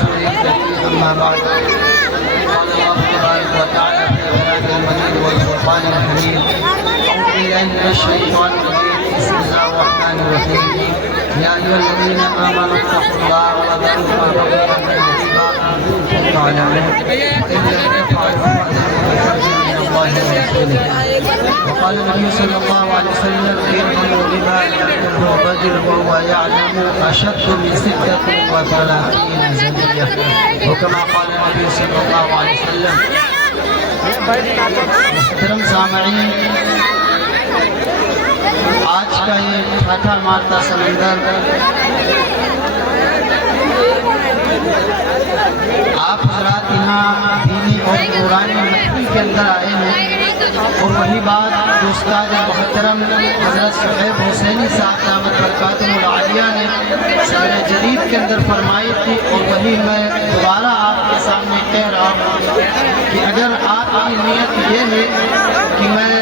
رسوله الكريم أما بعد قال الله تبارك وتعالى في كلامه المجيد والفرقان الحميد أعوذ بالله من الشيطان الرجيم بسم الله الرحمن الرحيم يا أيها الذين آمنوا اتقوا الله وذروا ما بقي من الربا إن تعلموا وإن لم يفعلوا فاعتذروا من الله ورسوله. وقال النبي صلى الله عليه وسلم ارحموا الربا يأكله الرجل وهو يعلم أشد من 36 زنية وكما قال النبي صلى الله عليه وسلم. محترم سامعین، آج کا یہ ٹھاٹھا مارتا سمندر آپ حضرات یہاں دینی اور نورانی محفل کے اندر آئے ہیں، اور وہی بات جو استاد محترم حضرت صہیب حسینی صاحب دامت برکاتہ العالیہ نے سبر جدید کے اندر فرمائی تھی، اور وہی میں دوبارہ آپ کے سامنے کہہ رہا ہوں کہ اگر آپ کی نیت یہ ہے کہ میں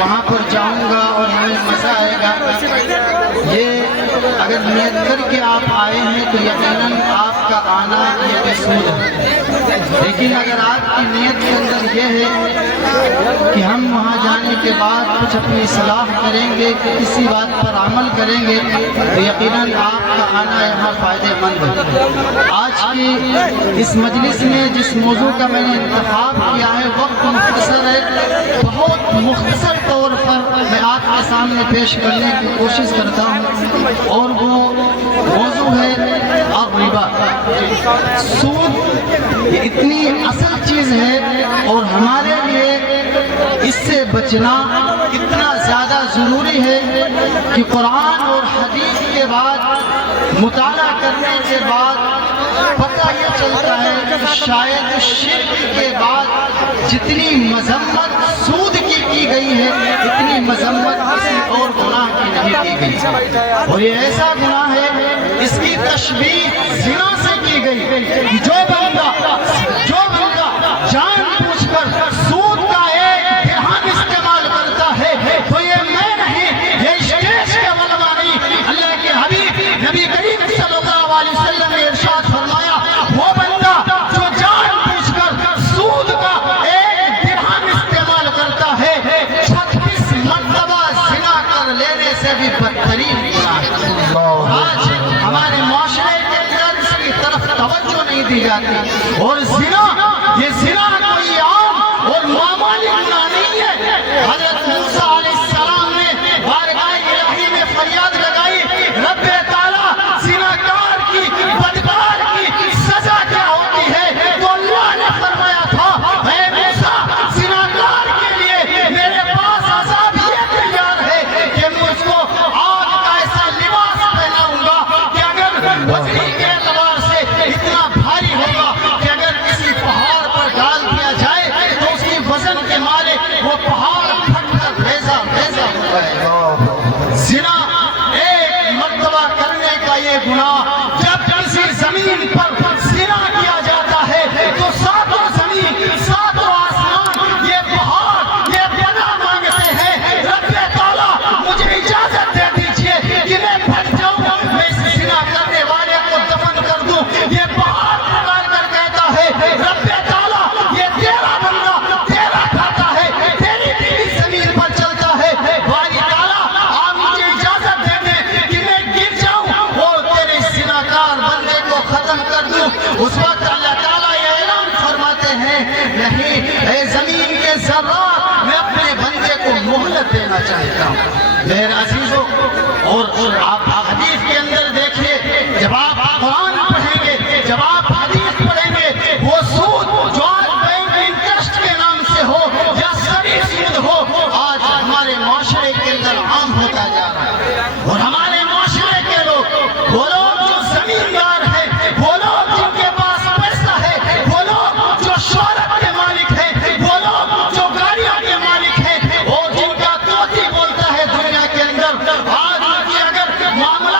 وہاں پر جاؤں گا اور ہمیں مزہ آئے گا، یہ اگر نیت کر کے آپ آئے ہیں تو یقیناً آپ کا آنا یہ بے سود ہے. لیکن اگر آپ کی نیت کے اندر یہ ہے کہ ہم وہاں جانے کے بعد کچھ اپنی صلاح کریں گے، کسی بات پر عمل کریں گے، تو یقیناً آپ کا آنا یہاں فائدہ مند ہے. آج کی اس مجلس میں جس موضوع کا میں نے انتخاب کیا ہے، وقت مختصر ہے، بہت مختصر طور پر میں آپ کے سامنے پیش کرنے کی کوشش کرتا ہوں، اور وہ موضوع ہے الربا. سود یہ اتنی اصل چیز ہے، اور ہمارے لیے اس سے بچنا اتنا زیادہ ضروری ہے کہ قرآن اور حدیث کے بعد مطالعہ کرنے کے بعد پتہ یہ چلتا ہے کہ شاید شرک کے بعد جتنی مذمت سود کی گئی ہے، اتنی مذمت کسی اور گناہ کی نہیں کی گئی. اور یہ ایسا گناہ ہے، اس کی تشبیہ زنا سے کی گئی کہ جو بندہ جان بوجھ کر سود کا ایک درہم استعمال کرتا ہے، تو یہ میں نہیں، یہ اسٹیج کے علماء نہیں، اللہ کے حبیب نبی کریم صلی اللہ علیہ وسلم نے ارشاد فرمایا، وہ بندہ جو جان بوجھ کر سود کا ایک درہم استعمال کرتا ہے، 36 مرتبہ زنا کر لینے سے بھی بدترین گناہ ہے. آج ہمارے معاشرے کے اندر اس کی طرف توجہ نہیں دی جاتی، اور زنا یہ زنا کوئی عام اور معمولی گناہ نہیں ہے. حضرت موسیٰ علیہ السلام نے بارگاہ الہی میں فریاد لگائی، رب تعالیٰ زناکار کی بدکار کی سزا کیا ہوتی ہے؟ تو اللہ نے فرمایا تھا، اے موسیٰ زناکار کے لیے میرے پاس عذاب یہ تیار ہے کہ میں اس کو آگ کا ایسا لباس پہناؤں گا کہ اگر وزنی کے اعتبار سے اتنا بھاری ہوگا کہ اگر کسی پہاڑ پر ڈال دیا جائے تو اس کی وزن کے مارے وہ پہاڑ پھٹ کر بھیزا ہو جائے گا. زنا ایک مرتبہ کرنے کا یہ گناہ، جب کسی زمین پر زنا کیا جاتا ہے تو ساتوں زمین، ساتوں آسمان، یہ پہاڑ، یہ پناہ مانگتے ہیں، رب تعالیٰ مجھے اجازت دے دیجئے کہ میں پھٹ جاؤں، میں اس زنا کرنے والے کو دفن کر دوں. یہ پہاڑ پکار کر کہتا ہے، رب تعالیٰ یہ تیرا بندہ تیرا کھاتا ہے، تیری بیوی زمین پر چلتا ہے، باری تعالیٰ آپ مجھے اجازت دے دیں کہ میں گر جاؤں اور تیرے زناکار بندے کو ختم کر دوں. اس وقت اللہ تعالیٰ یہ اعلان فرماتے ہیں، نہیں اے زمین کے ذرات، میں اپنے بندے کو مہلت دینا چاہتا ہوں. میرے عزیزوں، اور آپ حدیث کے اندر دیکھیں، جب آپ قرآن پڑھیں گے، جب آپ حدیث پڑھیں گے، وہ سود جو آج بینک انٹرسٹ کے نام سے ہو یا سری سود ہو، آج ہمارے معاشرے کے اندر عام ہوتا جا رہا ہے. اور ہمارے معاشرے کے لوگ، وہ لوگ جو زمیندار ہیں، وہ لوگ جن کے پاس پیسہ ہے، وہ لوگ جو شہرت کے مالک ہیں، وہ لوگ جو گاڑیوں کے مالک ہیں، اور جن کا توتی بولتا ہے دنیا کے اندر، آج ان کی اگر معاملہ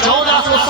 1400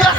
10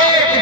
1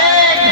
1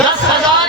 10,000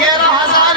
11,000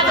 1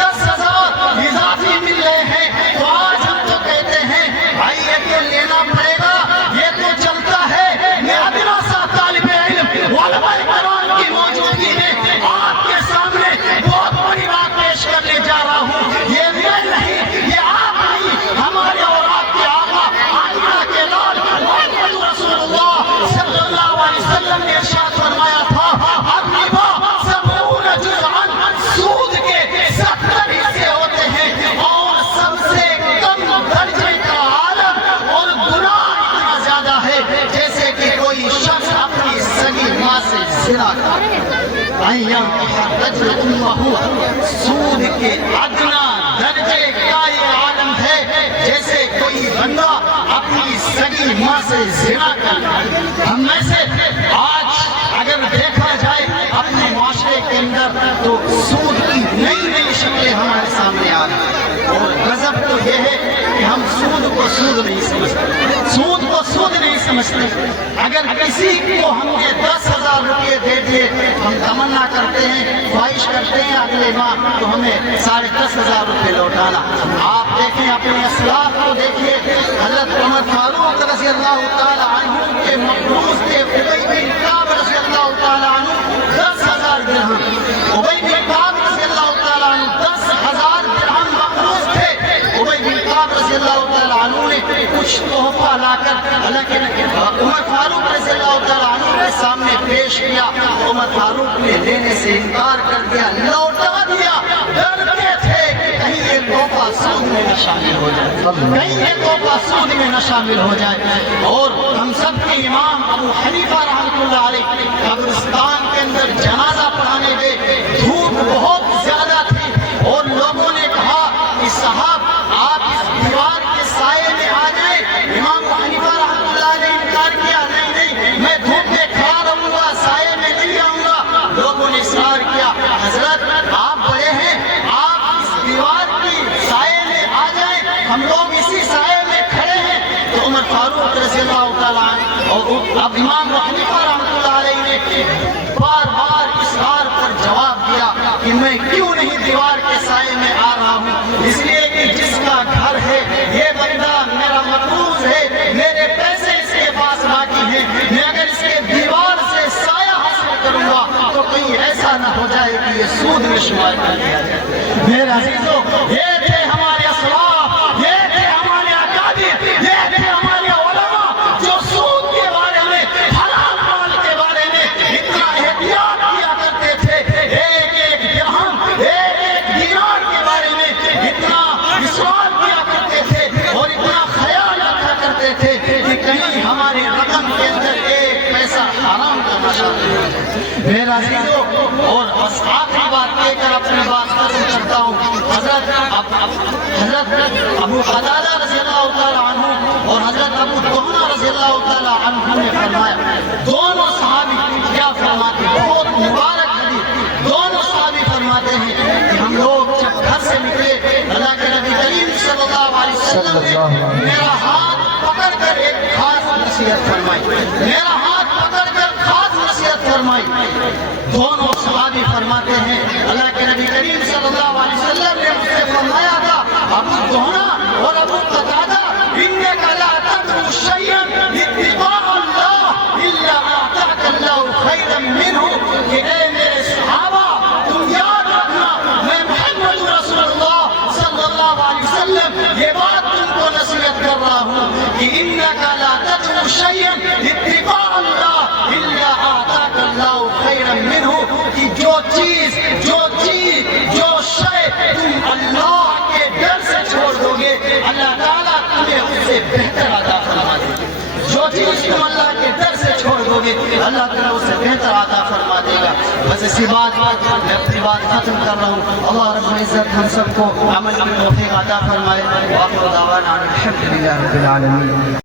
10,000 زنا سود کے ادنا درجے کا یہ عالم ہے جیسے کوئی بندہ اپنی سگی ماں سے زنا کرتا۔ ہم میں سے آج اگر دیکھا جائے اپنے معاشرے کے اندر تو سود کی نئی نئی شکلیں ہمارے سامنے آ رہی ہیں، اور غضب تو یہ ہے کہ ہم سود کو سود نہیں سمجھتے، سود کو سود نہیں سمجھتے۔ اگر کسی کو ہم نے 10,000 روپے دے دیے، ہم تمنا کرتے ہیں، خواہش کرتے ہیں اگلے ماہ تو ہمیں 10,500 روپے لوٹانا۔ آپ دیکھیں اپنے اسلاف کو دیکھیے، حضرت عمر فاروق رضی اللہ تعالیٰ عنہ کے مقروض تھے ابی بن کعب رضی اللہ تعالیٰ عنہ 10,000 درہم، ابی بن کعب رضی اللہ تعالیٰ عنہ 10,000 درہم مقروض تھے۔ ابی بن کعب رضی اللہ تعالیٰ عنہ نے کچھ تحفہ لا کر حالانکہ عمر فاروق رضی اللہ تعالیٰ عنہ کے سامنے پیش کیا، عمر فاروق نے لینے سے انکار کر دیا، لوٹا دیا۔ ڈرتے تھے کہ کہیں یہ تحفہ سود میں نہ شامل ہو جائے، کہیں یہ تحفہ سود میں نہ شامل ہو جائے۔ اور ہم سب کے امام ابو حنیفہ رحمۃ اللہ علیہ قبرستان کے اندر جنازہ پڑھانے گئے، دھوپ بہت زیادہ تھی اور لوگوں نے کہا کہ صاحب آپ اس دیوار کے سائے میں آ جائیں۔ امام ابو حنیفہ رحمۃ اللہ علیہ نے انکار کیا، نہیں میں دھوپ میں کھڑا رہوں گا، سائے میں نہیں آؤں گا۔ لوگوں نے اصرار کیا، حضرت آپ بڑے ہیں، آپ اس دیوار کی سائے میں آ جائیں، ہم لوگ اسی سائے میں کھڑے ہیں۔ تو عمر فاروق رضی اللہ تعالیٰ عنہ اور اب امام ابو حنیفہ رحمۃ اللہ علیہ نے بار بار اصرار پر جواب دیا کہ میں کیوں نہیں دیوار کے سائے میں آ رہا ہوں، اس لیے کہ جس کا گھر ہے یہ بندہ میرا مقروض ہے، میرے پیسے اس کے پاس باقی ہیں، میں اگر اس کے دیوار سے سایہ حاصل کروں گا تو کہیں ایسا نہ ہو جائے کہ یہ سود میں شمار کر دیا جائے۔ میرے عزیزو، یہ تھے ہمارے اسلاف، یہ تھے ہمارے اکابر، یہ تھے ہمارے علماء جو سود کے بارے میں، حلال مال کے بارے میں اتنا احتیاط کیا کرتے تھے، ایک ایک درہم، ایک ایک دینار کے بارے میں اتنا وشواس کیا کرتے تھے اور اتنا خیال رکھا کرتے تھے کہ کہیں ہماری رقم کے اندر ایک پیسہ حرام کا نشہ نہیں ہو جائے۔ میرے عزیزو، اور بس آخری بات کہہ کر اپنی بات ختم کرتا ہوں۔ حضرت ابو قتادہ رضی اللہ تعالیٰ عنہ اور حضرت ابو طہمہ رضی اللہ تعالیٰ عنہ نے فرمایا، دونوں صحابی کیا فرماتے ہیں، بہت مبارک حدیث، دونوں صحابی فرماتے ہیں کہ ہم لوگ جب گھر سے نکلے، اللہ کے نبی کریم صلی اللہ علیہ وسلم نے میرا ہاتھ پکڑ کر ایک خاص نصیحت فرمائی، میرا ہاتھ پکڑ کر خاص نصیحت فرمائی۔ دونوں صحابی فرماتے ہیں اللہ کے نبی کریم صلی اللہ علیہ وسلم نے مجھ سے فرمایا تھا، ابو طہمہ اور ابو قتادہ، انک لا تدعو شیئا اتقاء اللہ الا اعطاک اللہ خیرا منہ، کہ اے میرے صحابہ تم یاد رکھنا، میں محمد رسول اللہ صلی اللہ علیہ وسلم یہ بات تم کو نصیحت کر رہا ہوں کہ انک لا تدعو شیئا اتقاء اللہ الا اعطاک اللہ خیرا منہ، کہ جو چیز جو شے تم اللہ کے ڈر سے چھوڑ دو گے، اللہ تعالیٰ تمہیں اس سے بہتر عطا فرما دے گا۔ جو چیز تم اللہ کے ڈر سے چھوڑ دو گے، اللہ تعالیٰ اس سے بہتر عطا فرما دے گا۔ بس اسی بات میں اپنی بات ختم کر رہا ہوں۔ اللہ رب العزت ہم سب کو عمل کی توفیق عطا فرمائے۔ وآخر دعوانا الحمد للہ رب العالمین۔